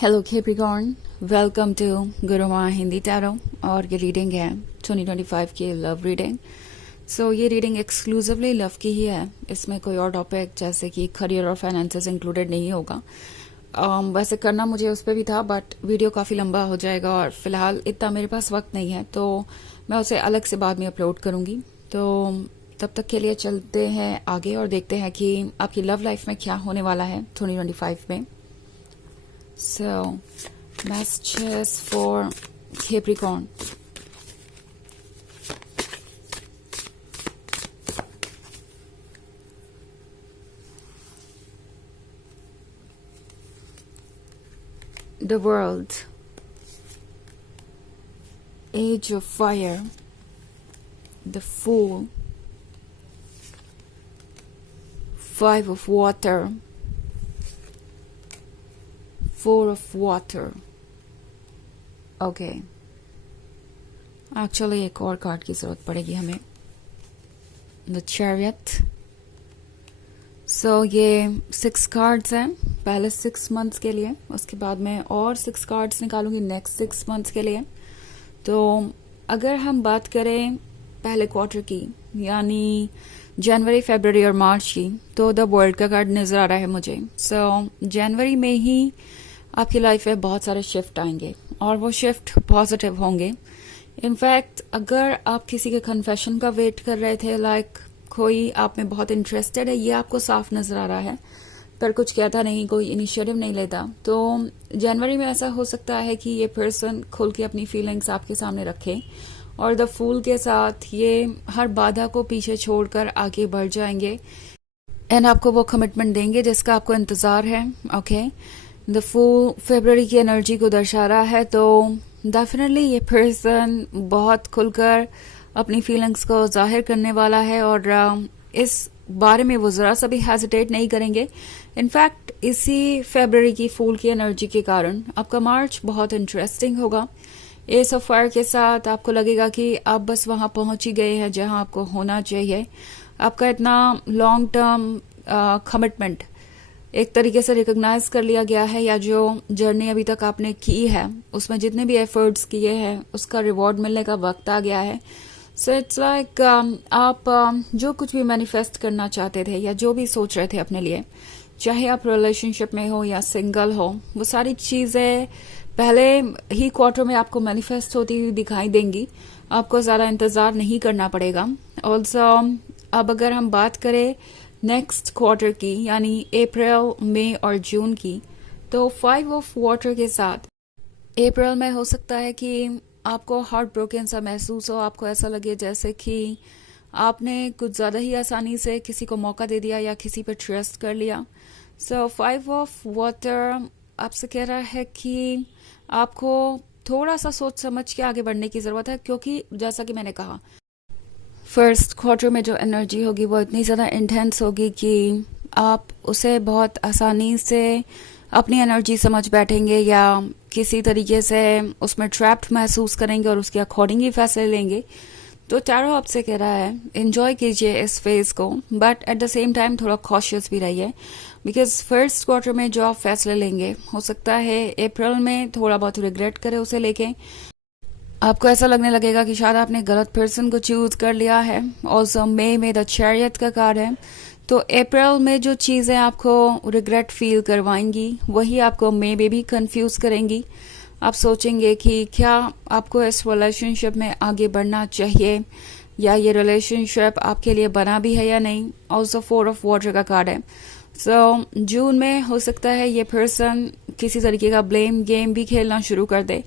Hello Capricorn, welcome to Guruma Hindi tarot. और ये reading है 2025 की लव रीडिंग। सो ये रीडिंग एक्सक्लूसिवली लव की ही है। इसमें कोई और टॉपिक जैसे कि करियर और फाइनेंसेस इंक्लूडेड नहीं होगा। वैसे करना मुझे उस पर भी था, बट वीडियो काफ़ी लंबा हो जाएगा और फिलहाल इतना मेरे पास वक्त नहीं है, तो मैं उसे अलग से बाद में अपलोड करूँगी। तो तब तक के लिए चलते हैं आगे और देखते हैं कि आपकी लव लाइफ में क्या होने वाला है 2025 में। So, messages for Capricorn. The World. Age of Fire. The Fool. Five of Water. Four of Water. Okay. Actually एक और कार्ड की जरूरत पड़ेगी हमें। The Chariot. So ये 6 कार्ड्स हैं पहले 6 मंथ्स के लिए, उसके बाद मैं और 6 कार्ड्स निकालूंगी नेक्स्ट 6 मंथ्स के लिए। तो अगर हम बात करें पहले क्वार्टर की, यानी जनवरी, फरवरी और मार्च की, तो द वर्ल्ड का कार्ड नजर आ रहा है मुझे। सो जनवरी में ही आपकी लाइफ में बहुत सारे शिफ्ट आएंगे और वो शिफ्ट पॉजिटिव होंगे। इनफैक्ट अगर आप किसी के कन्फेशन का वेट कर रहे थे, लाइक कोई आप में बहुत इंटरेस्टेड है, ये आपको साफ नजर आ रहा है, पर कुछ कहता नहीं, कोई इनिशिएटिव नहीं लेता, तो जनवरी में ऐसा हो सकता है कि ये पर्सन खुल के अपनी फीलिंग्स आपके सामने रखे और द फूल के साथ ये हर बाधा को पीछे छोड़कर आगे बढ़ जाएंगे एंड आपको वो कमिटमेंट देंगे जिसका आपको इंतजार है। ओके, द फूल फरवरी की एनर्जी को दर्शा रहा है, तो डेफिनेटली ये पर्सन बहुत खुलकर अपनी फीलिंग्स को जाहिर करने वाला है और इस बारे में वो जरा सा भी हेजिटेट नहीं करेंगे। इनफैक्ट इसी फरवरी की फूल की एनर्जी के कारण आपका मार्च बहुत इंटरेस्टिंग होगा। एस ऑफ फायर के साथ आपको लगेगा कि आप बस वहां पहुंच ही गए हैं जहां आपको होना चाहिए। आपका इतना लॉन्ग टर्म कमिटमेंट एक तरीके से रिकॉग्नाइज कर लिया गया है, या जो जर्नी अभी तक आपने की है उसमें जितने भी एफर्ट्स किए हैं उसका रिवॉर्ड मिलने का वक्त आ गया है। सो इट्स लाइक आप जो कुछ भी मैनिफेस्ट करना चाहते थे या जो भी सोच रहे थे अपने लिए, चाहे आप रिलेशनशिप में हो या सिंगल हो, वो सारी चीजें पहले ही क्वार्टर में आपको मैनिफेस्ट होती हुई दिखाई देंगी। आपको ज्यादा इंतजार नहीं करना पड़ेगा। ऑल्सो अब अगर हम बात करें नेक्स्ट क्वार्टर की, यानी अप्रैल, मई और जून की, तो 5 ऑफ वाटर के साथ अप्रैल में हो सकता है कि आपको हार्ट ब्रोकन सा महसूस हो। आपको ऐसा लगे जैसे कि आपने कुछ ज्यादा ही आसानी से किसी को मौका दे दिया या किसी पर ट्रस्ट कर लिया। सो 5 ऑफ वाटर आपसे कह रहा है कि आपको थोड़ा सा सोच समझ के आगे बढ़ने की जरूरत है, क्योंकि जैसा कि मैंने कहा फर्स्ट क्वार्टर में जो एनर्जी होगी वो इतनी ज़्यादा इंटेंस होगी कि आप उसे बहुत आसानी से अपनी एनर्जी समझ बैठेंगे या किसी तरीके से उसमें ट्रैप्ड महसूस करेंगे और उसके अकॉर्डिंग ही फैसले लेंगे। तो टैरो आपसे कह रहा है एंजॉय कीजिए इस फेज को, but at the same time थोड़ा कॉशियस भी रहिए, बिकॉज फर्स्ट क्वार्टर में जो आप फैसले लेंगे हो सकता है अप्रैल में थोड़ा बहुत रिग्रेट करे उसे लेके। आपको ऐसा लगने लगेगा कि शायद आपने गलत पर्सन को चूज कर लिया है। ऑल्सो मई में द चैरियट का कार्ड है, तो अप्रैल में जो चीजें आपको रिग्रेट फील करवाएंगी वही आपको मई में भी कंफ्यूज करेंगी। आप सोचेंगे कि क्या आपको इस रिलेशनशिप में आगे बढ़ना चाहिए या ये रिलेशनशिप आपके लिए बना भी है या नहीं। ऑल्सो 4 ऑफ वाटर का कार्ड है। सो जून में हो सकता है ये पर्सन किसी तरीके का ब्लेम गेम भी खेलना शुरू कर दे।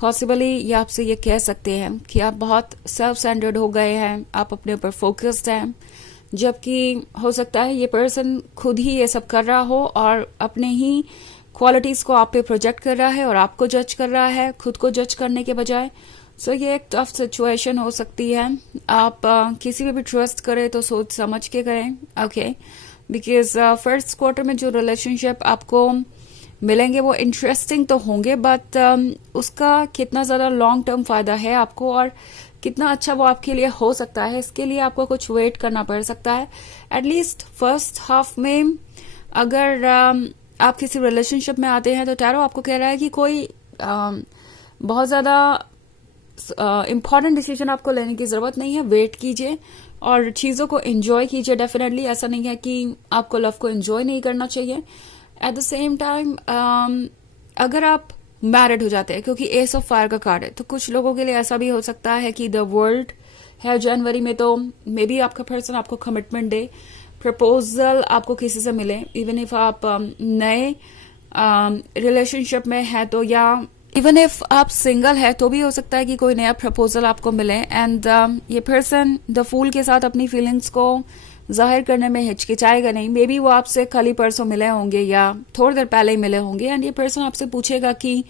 पॉसिबली ये आपसे ये कह सकते हैं कि आप बहुत सेल्फ सेंटर्ड हो गए हैं, आप अपने ऊपर फोकस्ड हैं, जबकि हो सकता है ये पर्सन खुद ही ये सब कर रहा हो और अपने ही क्वालिटीज को आप पे प्रोजेक्ट कर रहा है और आपको जज कर रहा है खुद को जज करने के बजाय। सो ये एक टफ सिचुएशन हो सकती है। आप किसी पे भी ट्रस्ट करें तो सोच समझ के करें। ओके, बिकॉज फर्स्ट क्वार्टर में जो रिलेशनशिप आपको मिलेंगे वो इंटरेस्टिंग तो होंगे, बट उसका कितना ज्यादा लॉन्ग टर्म फायदा है आपको और कितना अच्छा वो आपके लिए हो सकता है, इसके लिए आपको कुछ वेट करना पड़ सकता है। एटलीस्ट फर्स्ट हाफ में अगर आप किसी रिलेशनशिप में आते हैं तो टैरो आपको कह रहा है कि कोई बहुत ज्यादा इम्पॉर्टेंट डिसीजन आपको लेने की जरूरत नहीं है, वेट कीजिए और चीजों को एंजॉय कीजिए। डेफिनेटली ऐसा नहीं है कि आपको लव को एंजॉय नहीं करना चाहिए। एट द सेम टाइम अगर आप मैरिड हो जाते हैं, क्योंकि एस ऑफ फायर का कार्ड है, तो कुछ लोगों के लिए ऐसा भी हो सकता है कि द वर्ल्ड है जनवरी में, तो मे बी आपका पर्सन आपको कमिटमेंट दे, प्रपोजल आपको किसी से मिले, इवन इफ आप नए रिलेशनशिप में है तो, या इवन इफ आप सिंगल है तो भी हो सकता है कि कोई नया प्रपोजल आपको मिले। एंड ये पर्सन द फूल के साथ अपनी फीलिंग्स को जाहिर करने में हिचकिचाएगा नहीं। मे बी वो आपसे कल ही परसों मिले होंगे या थोड़ी देर पहले ही मिले होंगे, एंड ये पर्सन आपसे पूछेगा कि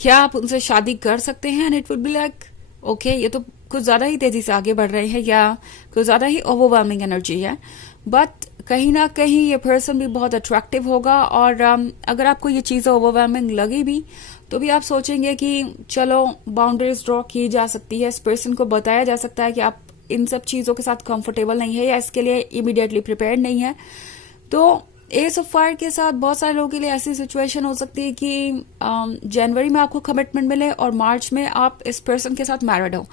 क्या आप उनसे शादी कर सकते हैं, and it would be like okay, ये तो कुछ ज्यादा ही तेजी से आगे बढ़ रहे हैं या कुछ ज्यादा ही ओवरवेलमिंग एनर्जी है, बट कहीं ना कहीं ये पर्सन भी बहुत अट्रैक्टिव होगा। और अगर आपको ये चीजें ओवरवेलमिंग लगी भी तो भी आप सोचेंगे कि चलो बाउंड्रीज ड्रॉ की जा सकती है, इस पर्सन को बताया जा सकता है कि आप इन सब चीजों के साथ कंफर्टेबल नहीं है या इसके लिए इमीडिएटली प्रिपेयर्ड नहीं है। तो एस ऑफ फायर के साथ बहुत सारे लोगों के लिए ऐसी सिचुएशन हो सकती है कि जनवरी में आपको कमिटमेंट मिले और मार्च में आप इस पर्सन के साथ मैरिड हो।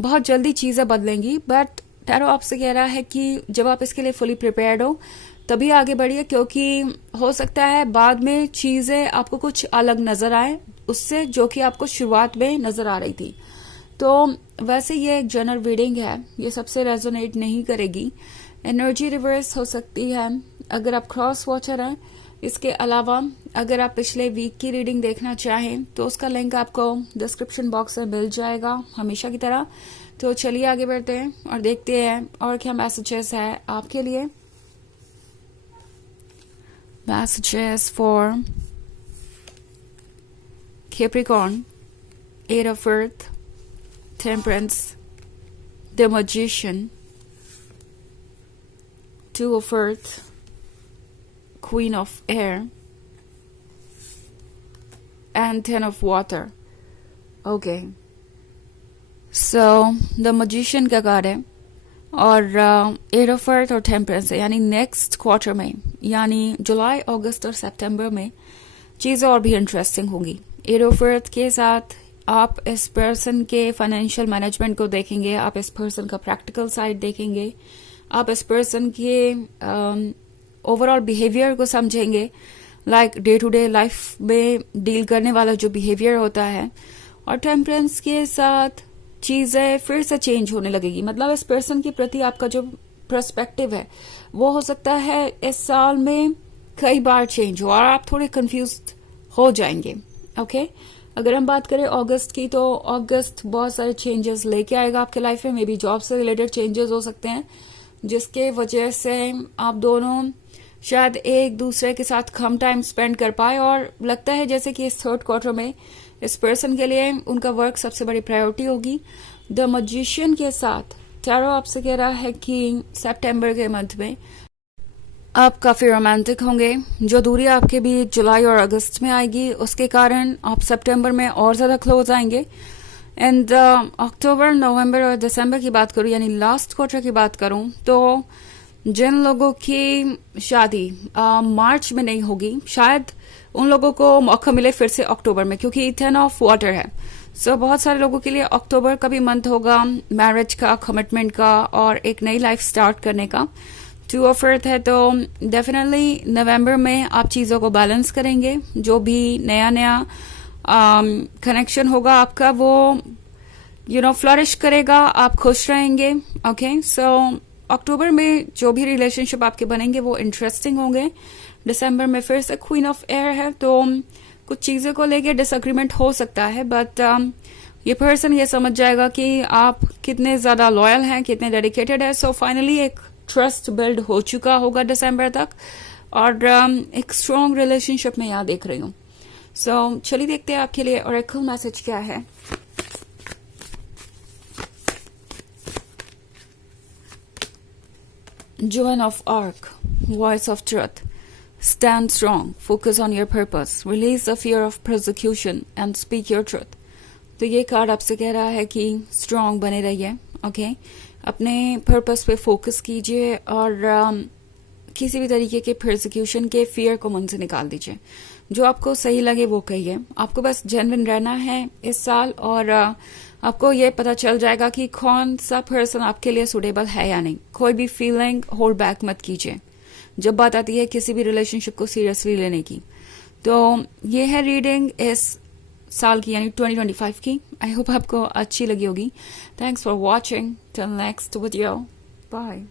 बहुत जल्दी चीजें बदलेंगी, बट टैरो आपसे कह रहा है कि जब आप इसके लिए फुली प्रिपेयर्ड हो तभी आगे बढ़िए, क्योंकि हो सकता है बाद में चीजें आपको कुछ अलग नजर आए उससे जो कि आपको शुरुआत में नजर आ रही थी। तो वैसे ये एक जनरल रीडिंग है, ये सबसे रेजोनेट नहीं करेगी, एनर्जी रिवर्स हो सकती है अगर आप क्रॉस वॉचर हैं। इसके अलावा अगर आप पिछले वीक की रीडिंग देखना चाहें तो उसका लिंक आपको डिस्क्रिप्शन बॉक्स में मिल जाएगा हमेशा की तरह। तो चलिए आगे बढ़ते हैं और देखते हैं और क्या मैसेजेस है आपके लिए। Messages for Capricorn, eight of earth, Temperance, the Magician, Two of Earth, Queen of Air, and Ten of Water. Okay. So, the Magician का कार्ड है और एट ऑफ अर्थ और टेम्परेंस है, यानी नेक्स्ट क्वार्टर में, यानी जुलाई, अगस्त और सितंबर में चीजें और भी इंटरेस्टिंग होंगी। एट ऑफ अर्थ के साथ आप इस पर्सन के फाइनेंशियल मैनेजमेंट को देखेंगे, आप इस पर्सन का प्रैक्टिकल साइड देखेंगे, आप इस पर्सन के ओवरऑल बिहेवियर को समझेंगे, like day to day life में डील करने वाला जो बिहेवियर होता है। और टेम्परेंस के साथ चीजें फिर से चेंज होने लगेगी, मतलब इस पर्सन के प्रति आपका जो पर्सपेक्टिव है वो हो सकता है इस साल में कई बार चेंज हो और आप थोड़े कंफ्यूज हो जाएंगे। ओके अगर हम बात करें अगस्त की, तो अगस्त बहुत सारे चेंजेस लेके आएगा आपके लाइफ में। मे बी जॉब से रिलेटेड चेंजेस हो सकते हैं जिसके वजह से आप दोनों शायद एक दूसरे के साथ कम टाइम स्पेंड कर पाए, और लगता है जैसे कि इस थर्ड क्वार्टर में इस पर्सन के लिए उनका वर्क सबसे बड़ी प्रायोरिटी होगी। द मैजिशियन के साथ टैरो आपसे कह रहा है कि सितंबर के मंथ में आप काफी रोमांटिक होंगे। जो दूरी आपके बीच जुलाई और अगस्त में आएगी उसके कारण आप सितंबर में और ज्यादा क्लोज आएंगे। एंड अक्टूबर, नवंबर और दिसंबर की बात करूं, यानी लास्ट क्वार्टर की बात करूं, तो जिन लोगों की शादी मार्च में नहीं होगी, शायद उन लोगों को मौका मिले फिर से अक्टूबर में, क्योंकि 10 ऑफ वाटर है। सो बहुत सारे लोगों के लिए अक्टूबर का भी मंथ होगा मैरिज का, कमिटमेंट का और एक नई लाइफ स्टार्ट करने का। 2 ऑफ अर्थ है, तो डेफिनेटली नवंबर में आप चीजों को बैलेंस करेंगे। जो भी नया नया कनेक्शन होगा आपका वो फ्लरिश करेगा, आप खुश रहेंगे। ओके सो अक्टूबर में जो भी रिलेशनशिप आपके बनेंगे वो इंटरेस्टिंग होंगे। दिसंबर में फिर से क्वीन ऑफ एयर है, तो कुछ चीजों को लेके डिसएग्रीमेंट हो सकता है, बट ये पर्सन ये समझ जाएगा कि आप कितने ज्यादा लॉयल हैं, कितने डेडिकेटेड है। सो फाइनली एक ट्रस्ट बिल्ड हो चुका होगा दिसंबर तक, और एक स्ट्रॉन्ग रिलेशनशिप में यहाँ देख रही हूँ। सो चलिए देखते हैं आपके लिए ऑरेकल मैसेज क्या है। Joan of Arc, Voice of Truth. Stand strong, focus on your purpose, release the fear of persecution and speak your truth. तो ये कार्ड आपसे कह रहा है कि स्ट्रांग बने रहिए, ओके अपने पर्पस पे फोकस कीजिए और किसी भी तरीके के प्रोसिक्यूशन के फियर को मन से निकाल दीजिए। जो आपको सही लगे वो कहिए। आपको बस जेन्युइन रहना है इस साल, और आपको ये पता चल जाएगा कि कौन सा पर्सन आपके लिए सुटेबल है या नहीं। कोई भी फीलिंग होल्ड बैक मत कीजिए जब बात आती है किसी भी रिलेशनशिप को सीरियसली लेने की। तो ये है रीडिंग इस साल की, यानी 2025 की। आई होप आपको अच्छी लगी होगी। Thanks for watching. Till next video, bye.